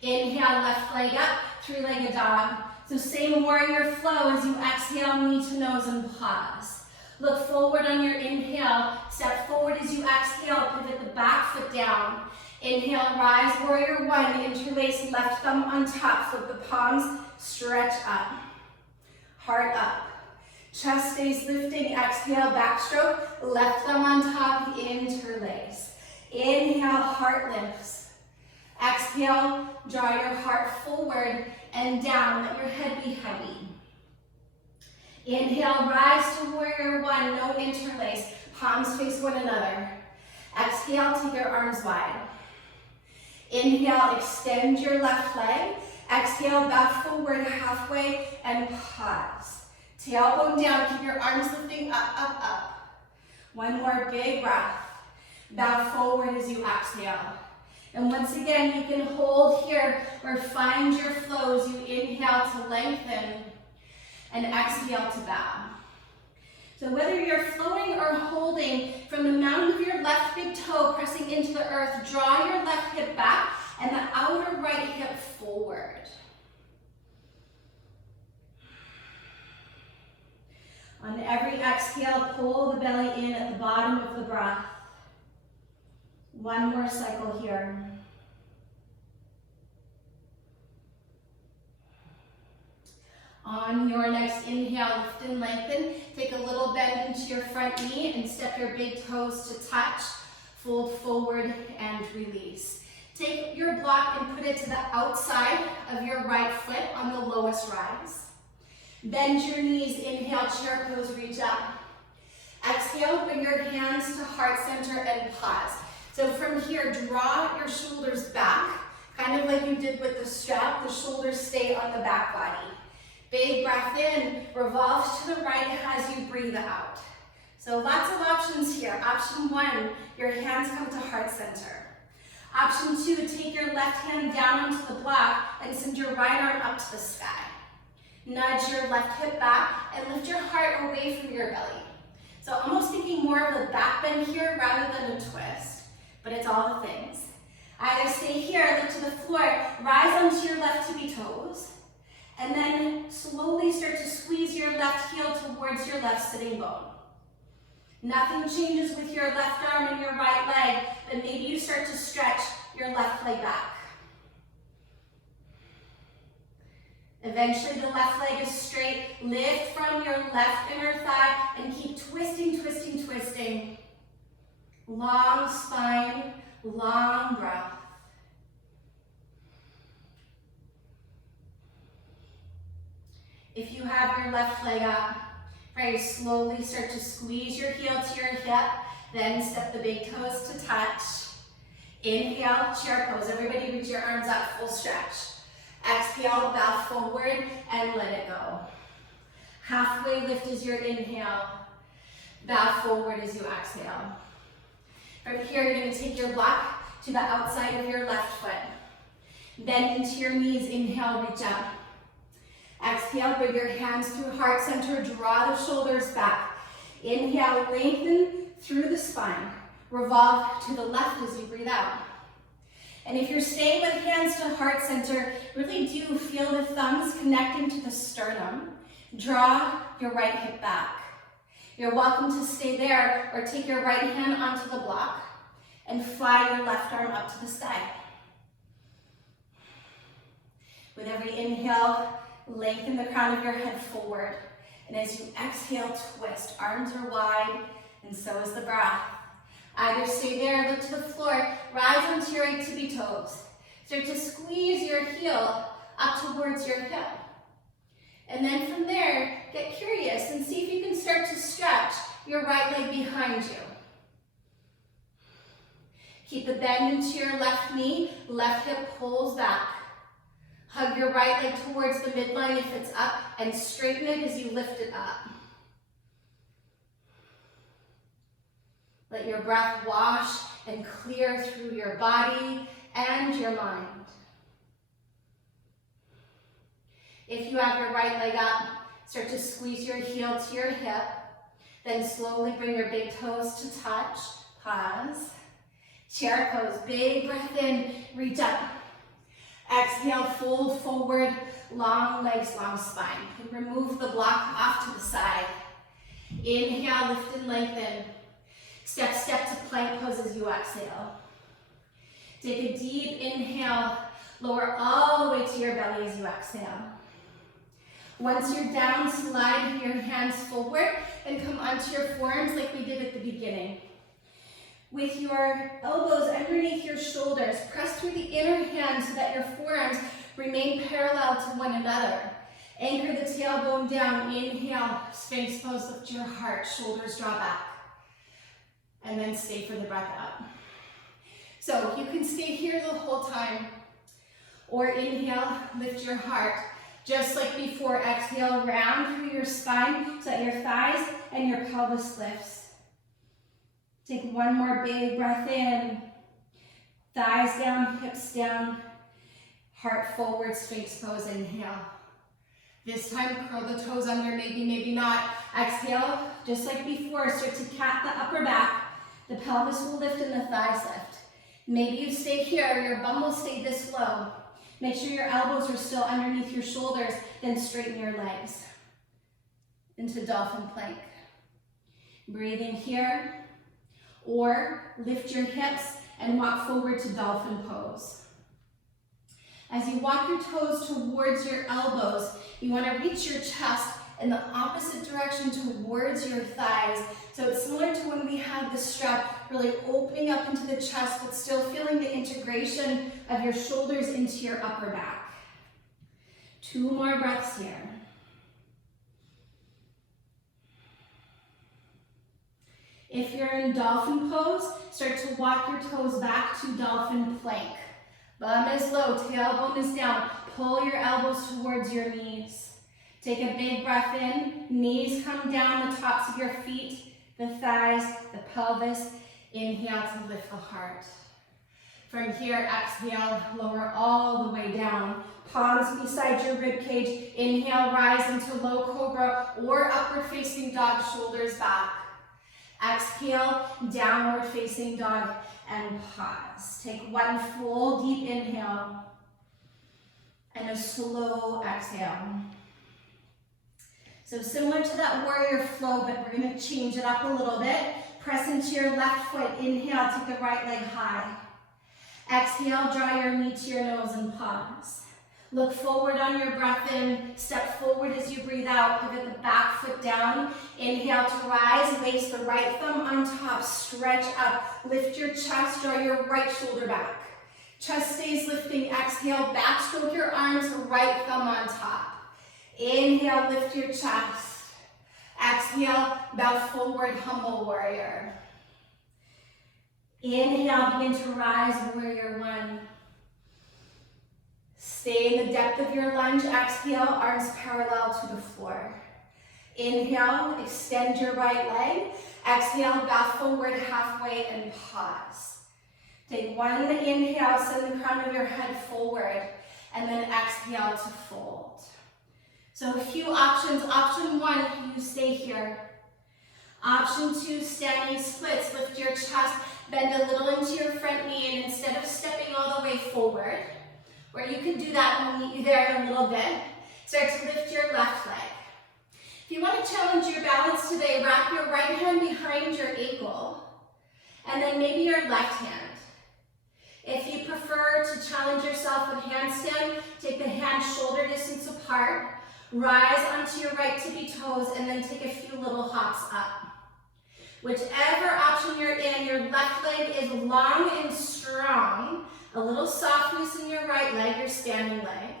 Inhale, left leg up, 3-legged dog. So same warrior flow as you exhale, knee to nose and pause. Look forward on your inhale, step forward as you exhale, pivot the back foot down. Inhale, rise, warrior 1, interlace left thumb on top, flip the palms, stretch up. Heart up. Chest stays lifting, exhale, backstroke, left thumb on top, interlace. Inhale, heart lifts. Exhale, draw your heart forward and down, let your head be heavy. Inhale, rise to warrior 1, no interlace, palms face one another. Exhale, take your arms wide. Inhale, extend your left leg. Exhale, bow forward halfway and pause. Tailbone down, keep your arms lifting up, up, up. One more big breath. Bow forward as you exhale. And once again, you can hold here or find your flow as you inhale to lengthen and exhale to bow. So whether you're flowing or holding, from the mound of your left big toe pressing into the earth, draw your left hip back and the outer right hip forward. On every exhale, pull the belly in at the bottom of the breath. One more cycle here. On your next inhale, lift and lengthen. Take a little bend into your front knee and step your big toes to touch. Fold forward and release. Take your block and put it to the outside of your right foot on the lowest rise. Bend your knees, inhale, chair pose, reach up. Exhale, bring your hands to heart center and pause. So from here, draw your shoulders back, kind of like you did with the strap. The shoulders stay on the back body. Big breath in, revolve to the right as you breathe out. So lots of options here. Option 1, your hands come to heart center. Option 2, take your left hand down onto the block and send your right arm up to the sky. Nudge your left hip back and lift your heart away from your belly. So almost thinking more of a back bend here rather than a twist, but it's all the things. Either stay here, look to the floor, rise onto your left tippy toes. And then slowly start to squeeze your left heel towards your left sitting bone. Nothing changes with your left arm and your right leg, but maybe you start to stretch your left leg back. Eventually the left leg is straight. Lift from your left inner thigh and keep twisting, twisting, twisting. Long spine, long breath. If you have your left leg up, very slowly start to squeeze your heel to your hip, then step the big toes to touch. Inhale, chair pose. Everybody reach your arms up, full stretch. Exhale, bow forward and let it go. Halfway lift is your inhale. Bow forward as you exhale. From here, you're going to take your block to the outside of your left foot. Bend into your knees, inhale, reach up. Exhale, bring your hands through heart center, draw the shoulders back. Inhale, lengthen through the spine. Revolve to the left as you breathe out. And if you're staying with hands to heart center, really do feel the thumbs connecting to the sternum. Draw your right hip back. You're welcome to stay there or take your right hand onto the block and fly your left arm up to the sky. With every inhale, lengthen the crown of your head forward. And as you exhale, twist. Arms are wide, and so is the breath. Either stay there, look to the floor, rise onto your right tippy toes. Start to squeeze your heel up towards your hip. And then from there, get curious and see if you can start to stretch your right leg behind you. Keep the bend into your left knee, left hip pulls back. Hug your right leg towards the midline if it's up and straighten it as you lift it up. Let your breath wash and clear through your body and your mind. If you have your right leg up, start to squeeze your heel to your hip. Then slowly bring your big toes to touch. Pause. Chair pose. Big breath in. Reach up. Exhale, fold forward. Long legs, long spine. And remove the block off to the side. Inhale, lift and lengthen. Step to plank pose as you exhale. Take a deep inhale. Lower all the way to your belly as you exhale. Once you're down, slide your hands forward and come onto your forearms like we did at the beginning. With your elbows underneath your shoulders, press through the inner hand so that your forearms remain parallel to one another. Anchor the tailbone down. Inhale, Sphinx pose, lift your heart, shoulders draw back. And then stay for the breath out. So you can stay here the whole time. Or inhale, lift your heart. Just like before, exhale, round through your spine so that your thighs and your pelvis lifts. Take one more big breath in. Thighs down, hips down. Heart forward, Sphinx pose, inhale. This time, curl the toes under, maybe not. Exhale, just like before, start to cat the upper back. The pelvis will lift and the thighs lift. Maybe you stay here, your bum will stay this low. Make sure your elbows are still underneath your shoulders, then straighten your legs into Dolphin Plank. Breathe in here, or lift your hips and walk forward to Dolphin Pose. As you walk your toes towards your elbows, you want to reach your chest in the opposite direction towards your thighs. So it's similar to when we had the strap, really opening up into the chest, but still feeling the integration of your shoulders into your upper back. 2 more breaths here. If you're in Dolphin Pose, start to walk your toes back to Dolphin Plank. Bum is low, tailbone is down. Pull your elbows towards your knees. Take a big breath in. Knees come down, the tops of your feet, the thighs, the pelvis. Inhale to lift the heart. From here, exhale, lower all the way down. Palms beside your rib cage. Inhale, rise into Low Cobra or upward facing dog, shoulders back. Exhale, downward facing dog, and pause. Take one full deep inhale. and a slow exhale. So similar to that warrior flow, but we're gonna change it up a little bit. Press into your left foot, inhale, take the right leg high. Exhale, draw your knee to your nose and pause. Look forward on your breath in, step forward as you breathe out, pivot the back foot down. Inhale to rise, place the right thumb on top, stretch up, lift your chest, draw your right shoulder back. Chest stays lifting, exhale, backstroke your arms, right thumb on top. Inhale, lift your chest. Exhale, bow forward, humble warrior. Inhale, begin to rise, warrior one. Stay in the depth of your lunge. Exhale, arms parallel to the floor. Inhale, extend your right leg. Exhale, bow forward halfway and pause. Take one inhale, send the crown of your head forward, and then exhale to fold. So a few options. Option one, you stay here. Option two, standing splits. Lift your chest, bend a little into your front knee, and instead of stepping all the way forward, or you can do that, and we'll meet you there in a little bit, start to lift your left leg. If you want to challenge your balance today, wrap your right hand behind your ankle, and then maybe your left hand. If you prefer to challenge yourself with handstand, take the hands shoulder distance apart, rise onto your right tippy toes, and then take a few little hops up. Whichever option you're in, your left leg is long and strong. A little softness in your right leg, your standing leg.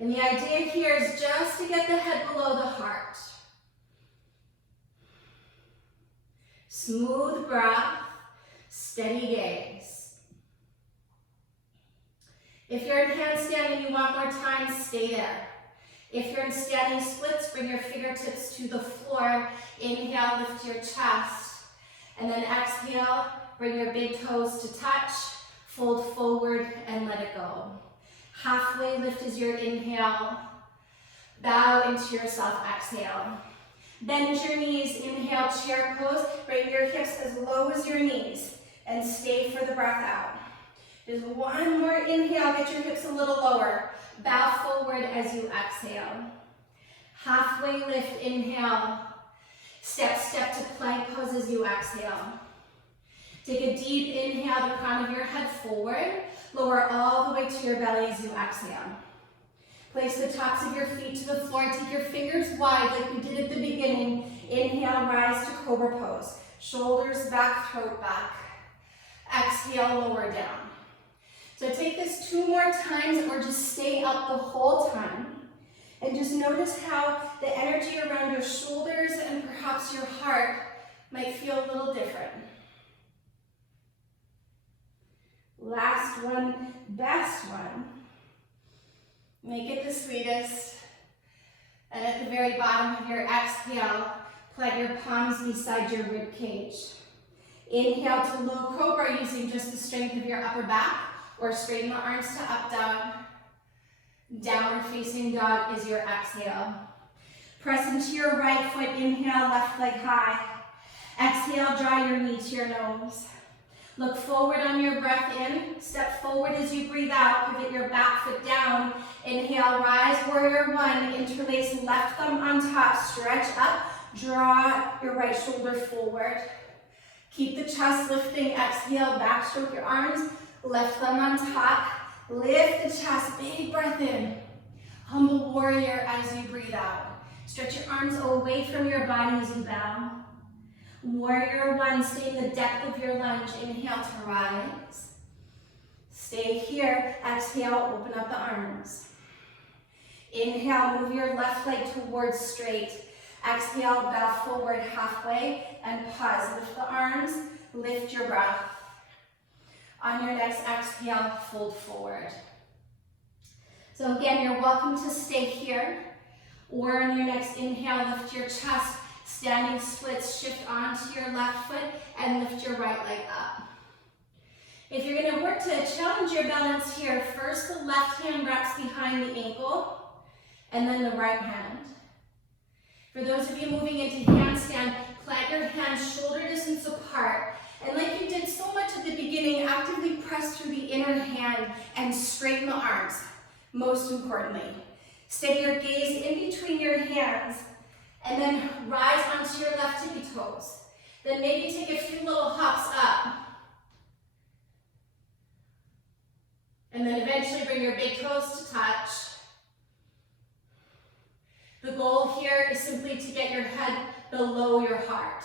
And the idea here is just to get the head below the heart. Smooth breath, steady gaze. If you're in handstand and you want more time, stay there. If you're in standing splits, bring your fingertips to the floor. Inhale, lift your chest. And then exhale, bring your big toes to touch. Fold forward and let it go. Halfway lift is your inhale. Bow into yourself, exhale. Bend your knees, inhale, chair pose. Bring your hips as low as your knees and stay for the breath out. Just one more inhale, get your hips a little lower. Bow forward as you exhale. Halfway lift, inhale. Step to plank pose as you exhale. Take a deep inhale, the crown of your head forward. Lower all the way to your belly as you exhale. Place the tops of your feet to the floor. Take your fingers wide like we did at the beginning. Inhale, rise to Cobra Pose. Shoulders back, throat back. Exhale, lower down. So take this 2 more times or just stay up the whole time. And just notice how the energy around your shoulders and perhaps your heart might feel a little different. Last one, best one. Make it the sweetest. And at the very bottom of your exhale, plant your palms beside your rib cage. Inhale to low cobra using just the strength of your upper back, or straighten the arms to up dog. Downward facing dog is your exhale. Press into your right foot, inhale, left leg high. Exhale, draw your knee to your nose. Look forward on your breath in, step forward as you breathe out, pivot your back foot down. Inhale, rise, warrior one, interlace left thumb on top, stretch up, draw your right shoulder forward. Keep the chest lifting, exhale, backstroke your arms, left thumb on top, lift the chest, big breath in. Humble warrior as you breathe out. Stretch your arms away from your body as you bow. Warrior one, stay in the depth of your lunge. Inhale to rise. Stay here. Exhale, open up the arms. Inhale, move your left leg towards straight. Exhale, bow forward halfway and pause. Lift the arms, lift your breath. On your next exhale, fold forward. So again, you're welcome to stay here. Or on your next inhale, lift your chest. Standing splits, shift onto your left foot and lift your right leg up. If you're going to work to challenge your balance here, first the left hand wraps behind the ankle and then the right hand. For those of you moving into handstand, plant your hands shoulder distance apart. And like you did so much at the beginning, actively press through the inner hand and straighten the arms. Most importantly, steady your gaze in between your hands and then rise onto your left tippy toes. Then maybe take a few little hops up. And then eventually bring your big toes to touch. The goal here is simply to get your head below your heart.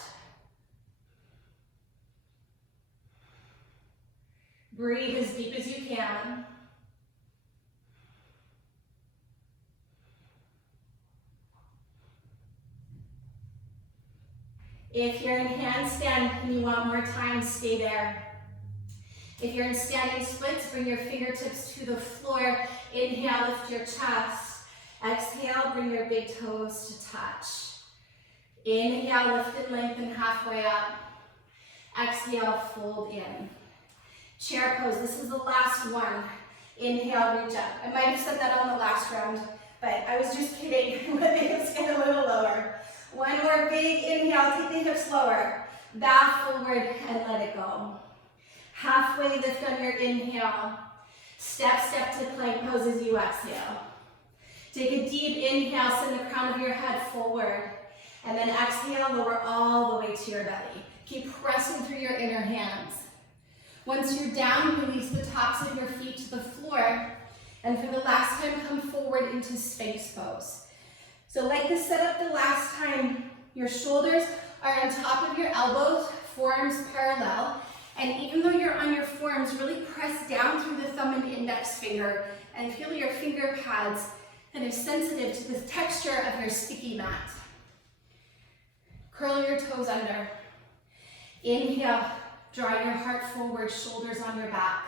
Breathe as deep as you can. If you're in handstand and you want more time, stay there. If you're in standing splits, bring your fingertips to the floor. Inhale, lift your chest. Exhale, bring your big toes to touch. Inhale, lift and lengthen halfway up. Exhale, fold in. Chair pose, this is the last one. Inhale, reach up. I might have said that on the last round, but I was just kidding. Let the hips get a little lower. One more big inhale, take the hips lower. Bow forward and let it go. Halfway lift on your inhale. Step to plank pose as you exhale. Take a deep inhale, send the crown of your head forward. And then exhale, lower all the way to your belly. Keep pressing through your inner hands. Once you're down, release the tops of your feet to the floor. And for the last time, come forward into Sphinx pose. So like the setup the last time, your shoulders are on top of your elbows, forearms parallel. And even though you're on your forearms, really press down through the thumb and index finger and feel your finger pads kind of sensitive to the texture of your sticky mat. Curl your toes under. Inhale, draw your heart forward, shoulders on your back.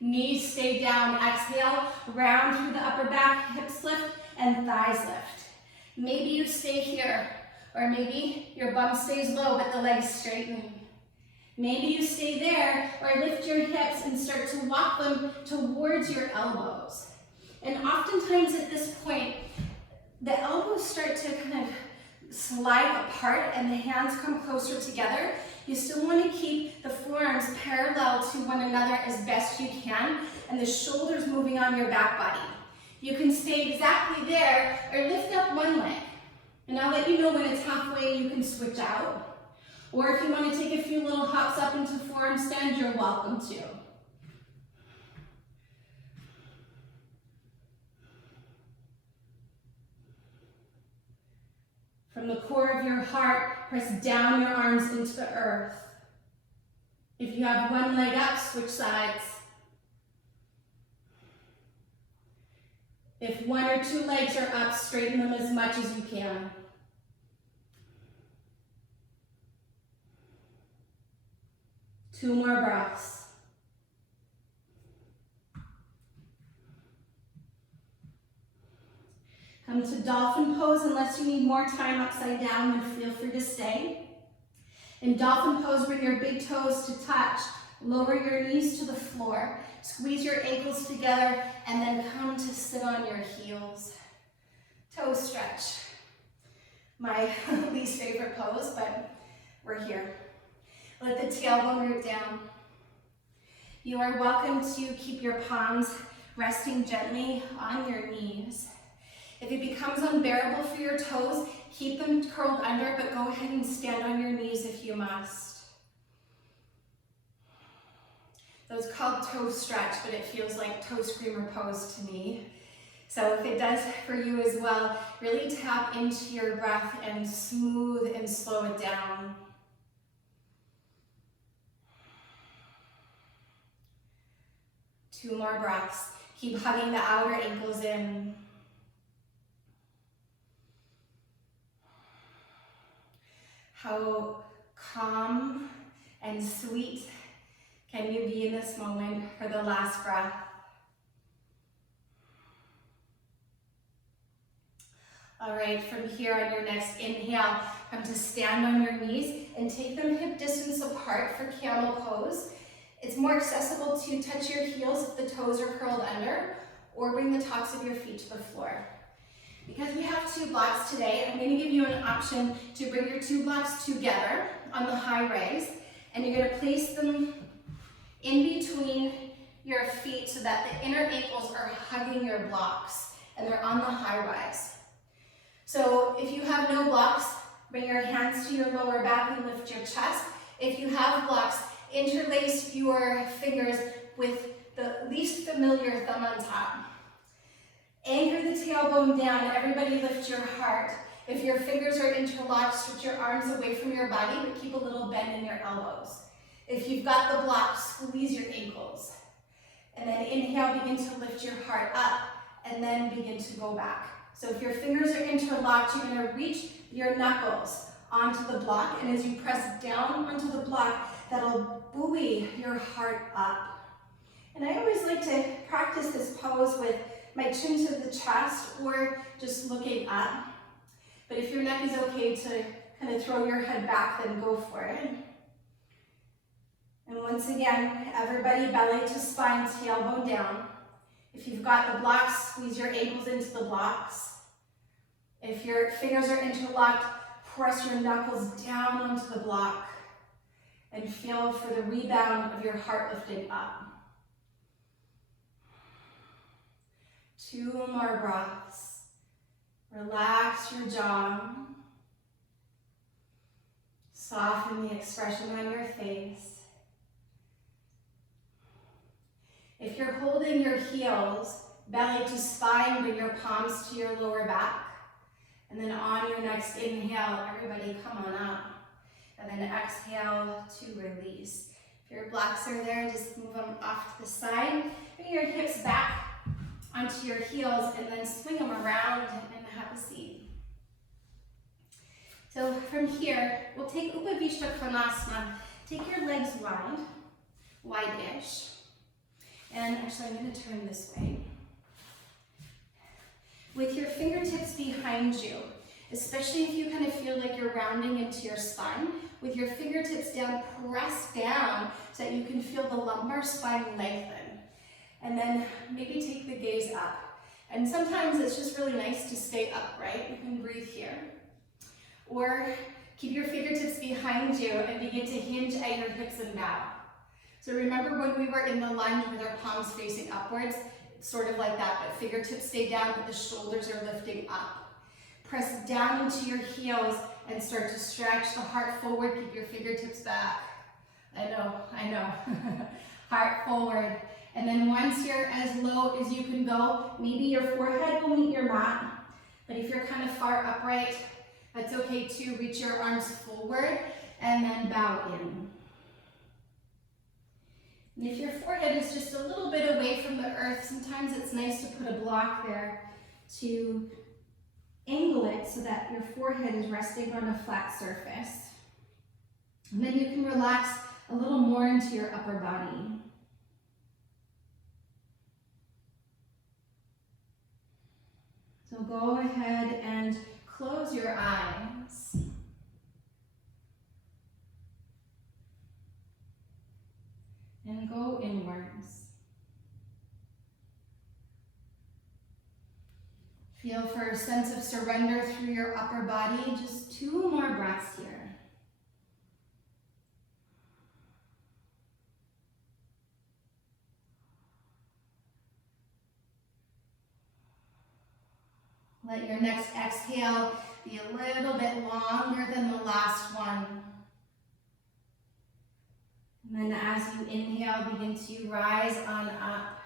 Knees stay down. Exhale, round through the upper back, hips lift and thighs lift. Maybe you stay here, or maybe your bum stays low but the legs straighten. Maybe you stay there or lift your hips and start to walk them towards your elbows. And oftentimes at this point, the elbows start to kind of slide apart and the hands come closer together. You still want to keep the forearms parallel to one another as best you can and the shoulders moving on your back body. You can stay exactly there or lift up one leg. And I'll let you know when it's halfway you can switch out. Or if you want to take a few little hops up into forearm stand, you're welcome to. From the core of your heart, press down your arms into the earth. If you have one leg up, switch sides. If one or two legs are up, straighten them as much as you can. Two more breaths. Come to Dolphin Pose. Unless you need more time upside down, then feel free to stay. In Dolphin Pose, bring your big toes to touch. Lower your knees to the floor. Squeeze your ankles together and then come to sit on your heels. Toe stretch. My least favorite pose, but we're here. Let the tailbone root down. You are welcome to keep your palms resting gently on your knees. If it becomes unbearable for your toes, keep them curled under, but go ahead and stand on your knees if you must. That's called toe stretch, but it feels like toe screamer pose to me. So if it does for you as well, really tap into your breath and smooth and slow it down. Two more breaths. Keep hugging the outer ankles in. How calm and sweet can you be in this moment for the last breath? All right, from here on your next inhale, come to stand on your knees and take them hip distance apart for camel pose. It's more accessible to touch your heels if the toes are curled under, or bring the tops of your feet to the floor. Because we have two blocks today, I'm going to give you an option to bring your two blocks together on the high raise, and you're going to place them in between your feet so that the inner ankles are hugging your blocks and they're on the high rise. So if you have no blocks, bring your hands to your lower back and lift your chest. If you have blocks, interlace your fingers with the least familiar thumb on top. Anchor the tailbone down. Everybody lift your heart. If your fingers are interlocked, stretch your arms away from your body, but keep a little bend in your elbows. If you've got the blocks, squeeze your ankles. And then inhale, begin to lift your heart up, and then begin to go back. So if your fingers are interlocked, you're gonna reach your knuckles onto the block, and as you press down onto the block, that'll buoy your heart up. And I always like to practice this pose with my chin to the chest or just looking up. But if your neck is okay to kind of throw your head back, then go for it. And once again, everybody belly to spine, tailbone down. If you've got the blocks, squeeze your ankles into the blocks. If your fingers are interlocked, press your knuckles down onto the block and feel for the rebound of your heart lifting up. 2 more breaths. Relax your jaw. Soften the expression on your face. If you're holding your heels, belly to spine, bring your palms to your lower back. And then on your next inhale, everybody come on up. And then exhale to release. If your blocks are there, just move them off to the side. Bring your hips back onto your heels and then swing them around and have a seat. So from here, we'll take Upavishta Konasana. Take your legs wide, wide-ish. And actually, I'm going to turn this way. With your fingertips behind you, especially if you kind of feel like you're rounding into your spine, with your fingertips down, press down so that you can feel the lumbar spine lengthen. And then maybe take the gaze up. And sometimes it's just really nice to stay upright. You can breathe here. Or keep your fingertips behind you and begin to hinge at your hips and bow. So remember when we were in the lunge with our palms facing upwards, it's sort of like that, but fingertips stay down, but the shoulders are lifting up. Press down into your heels and start to stretch the heart forward. Keep your fingertips back. I know. Heart forward. And then once you're as low as you can go, maybe your forehead will meet your mat. But if you're kind of far upright, that's okay too. Reach your arms forward and then bow in. And if your forehead is just a little bit away from the earth, sometimes it's nice to put a block there to angle it so that your forehead is resting on a flat surface. And then you can relax a little more into your upper body. So go ahead and close your eyes. And go inwards. Feel for a sense of surrender through your upper body. Just 2 more breaths here. Let your next exhale be a little bit longer than the last one. And then as you inhale, begin to rise on up.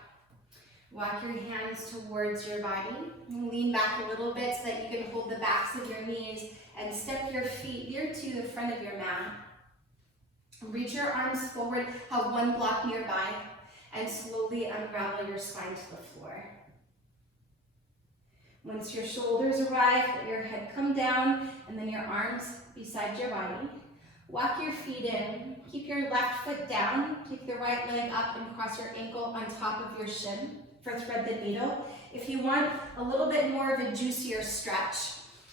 Walk your hands towards your body. And lean back a little bit so that you can hold the backs of your knees and step your feet near to the front of your mat. Reach your arms forward, have 1 block nearby, and slowly unravel your spine to the floor. Once your shoulders arrive, let your head come down and then your arms beside your body. Walk your feet in. Keep your left foot down. Take the right leg up and cross your ankle on top of your shin for thread the needle. If you want a little bit more of a juicier stretch,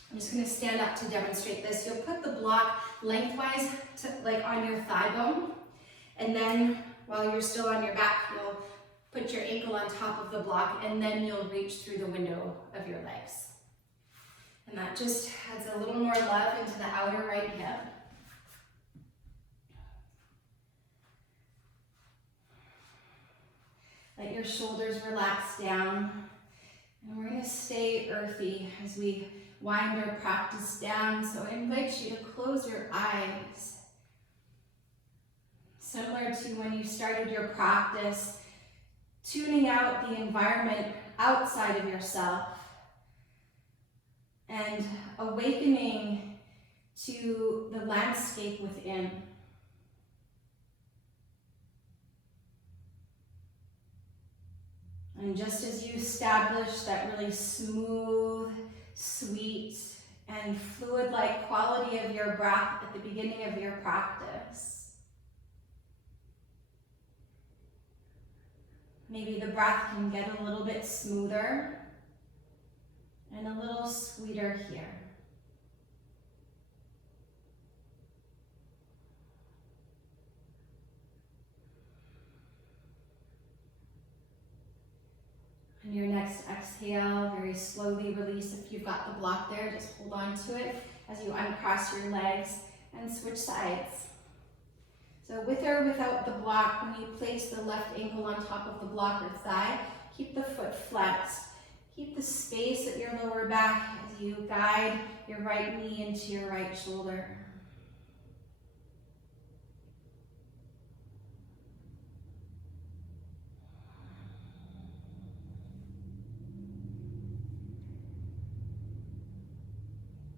I'm just going to stand up to demonstrate this. You'll put the block lengthwise like on your thigh bone, and then while you're still on your back, you'll put your ankle on top of the block, and then you'll reach through the window of your legs. And that just adds a little more love into the outer right hip. your shoulders relax down. And we're going to stay earthy as we wind our practice down. So I invite you to close your eyes. Similar to when you started your practice, tuning out the environment outside of yourself and awakening to the landscape within. And just as you establish that really smooth, sweet, and fluid-like quality of your breath at the beginning of your practice, maybe the breath can get a little bit smoother and a little sweeter here. On your next exhale, very slowly release. If you've got the block there, just hold on to it as you uncross your legs and switch sides. So with or without the block, when you place the left ankle on top of the block or thigh, keep the foot flexed. Keep the space at your lower back as you guide your right knee into your right shoulder.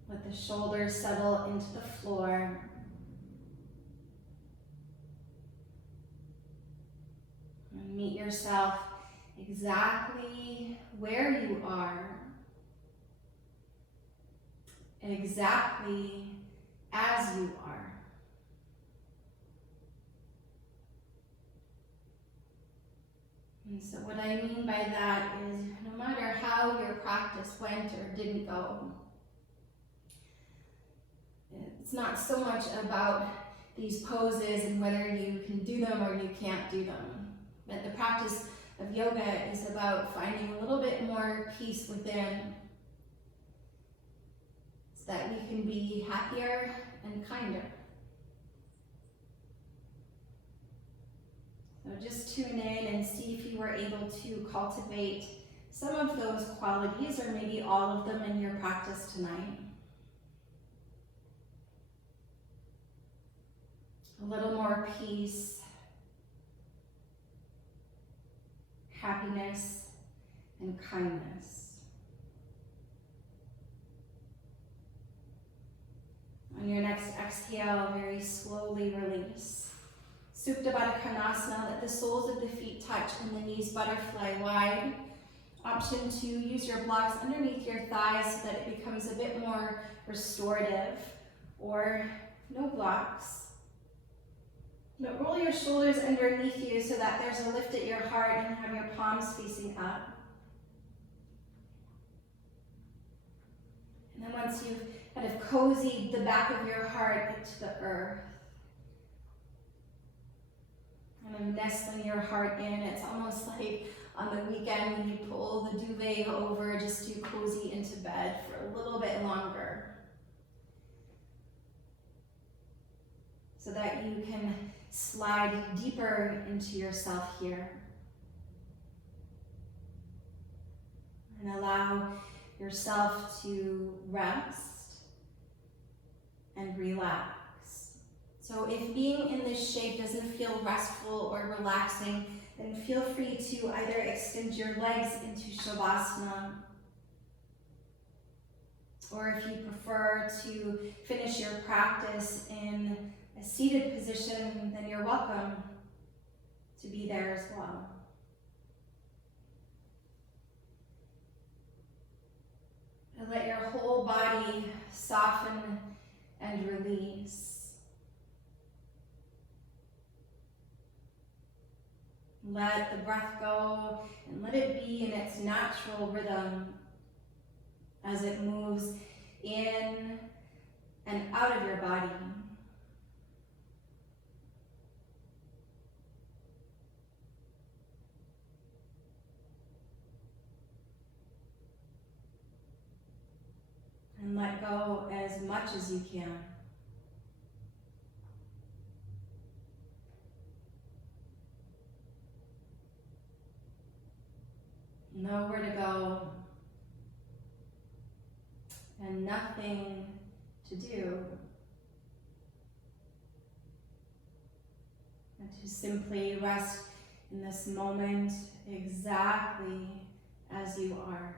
Let the shoulders settle into the floor. And meet yourself exactly where you are, exactly as you are. And so what I mean by that is no matter how your practice went or didn't go, it's not so much about these poses and whether you can do them or you can't do them. But the practice of yoga is about finding a little bit more peace within so that we can be happier and kinder. So just tune in and see if you were able to cultivate some of those qualities or maybe all of them in your practice tonight. A little more peace, happiness, and kindness. On your next exhale, very slowly release. Supta Baddha Konasana, let the soles of the feet touch and the knees butterfly wide. Option 2, use your blocks underneath your thighs so that it becomes a bit more restorative, or no blocks. But roll your shoulders underneath you so that there's a lift at your heart and have your palms facing up. And then once you've kind of cozied the back of your heart into the earth, kind of nestling your heart in, it's almost like on the weekend when you pull the duvet over just to cozy into bed for a little bit longer. So that you can slide deeper into yourself here. And allow yourself to rest and relax. So if being in this shape doesn't feel restful or relaxing, then feel free to either extend your legs into Shavasana, or if you prefer to finish your practice in a seated position, then you're welcome to be there as well. And let your whole body soften and release. Let the breath go and let it be in its natural rhythm as it moves in and out of your body. And let go as much as you can. nowhere to go, and nothing to do, and to simply rest in this moment exactly as you are.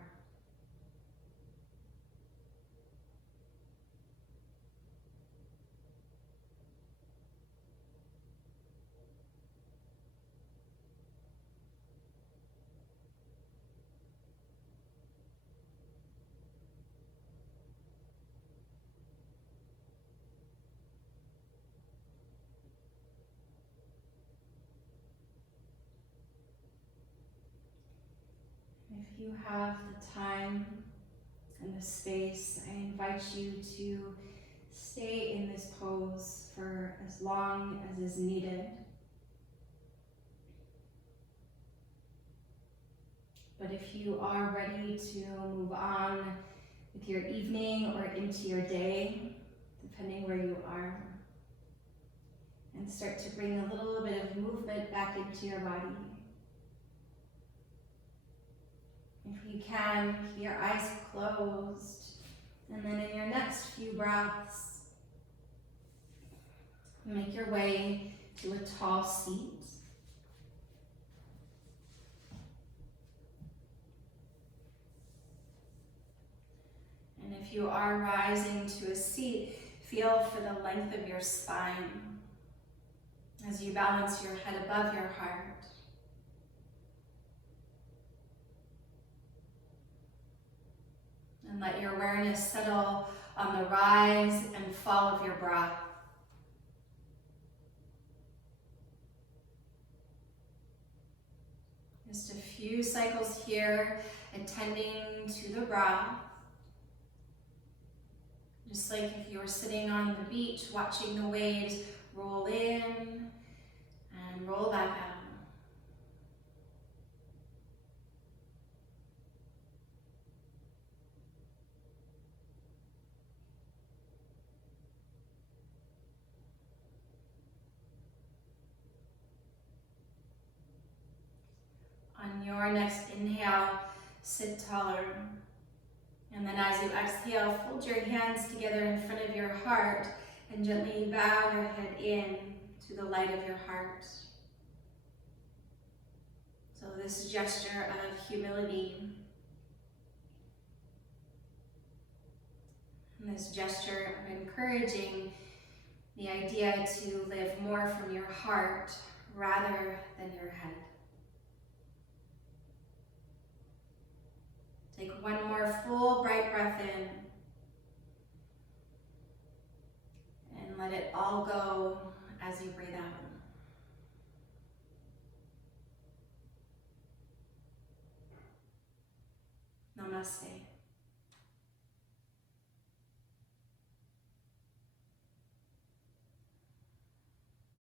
If you have the time and the space, I invite you to stay in this pose for as long as is needed. But if you are ready to move on with your evening or into your day, depending where you are, and start to bring a little bit of movement back into your body. If you can, keep your eyes closed, and then in your next few breaths, make your way to a tall seat. And if you are rising to a seat, feel for the length of your spine as you balance your head above your heart. And let your awareness settle on the rise and fall of your breath. Just a few cycles here, attending to the breath. Just like if you were sitting on the beach, watching the waves roll in and roll back out. On your next inhale, sit taller. And then as you exhale, fold your hands together in front of your heart and gently bow your head in to the light of your heart. So this gesture of humility, and this gesture of encouraging the idea to live more from your heart rather than your head. Take one more full bright breath in and let it all go as you breathe out. Namaste.